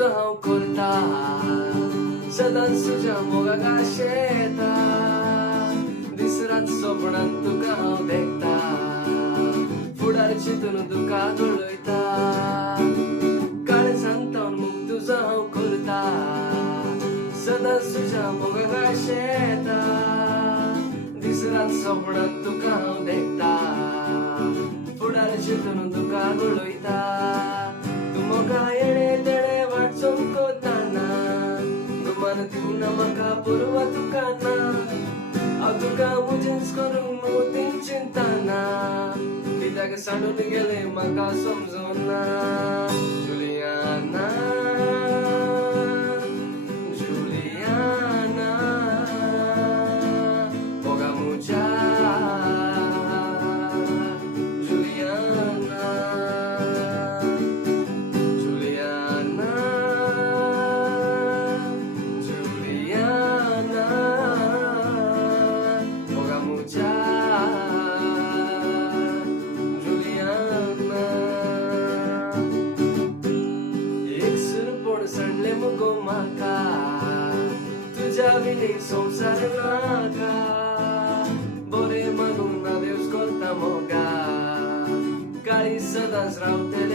तुझं हांव करता सदांच तुज्या मोगाक आशेता दीस रात स्वप्नांत तुका हांव देखता फुडार चिंतून तुका घडयता काळजांत मुग तुजो हांव करता सदांच तुज्या मोगाक आशेता दीस रात स्वप्नांत तुका हांव देखता फुडार चिंतून तुका घडयता तूं म्हाका येणे तेणे वाट चमकताना गुमान दिवना म्हाका परवा तुका ना हांव तुका मुजेंच करूंक मोतीन चिंतना कित्याक सांडून गेले म्हाका समजना जुलियाना जुलियाना मोगा मुजा सडले मुगो म्हाका तुज्या विणी संसार नाका बरे मागून आदेवस करता मोगा काळी सदांच रावते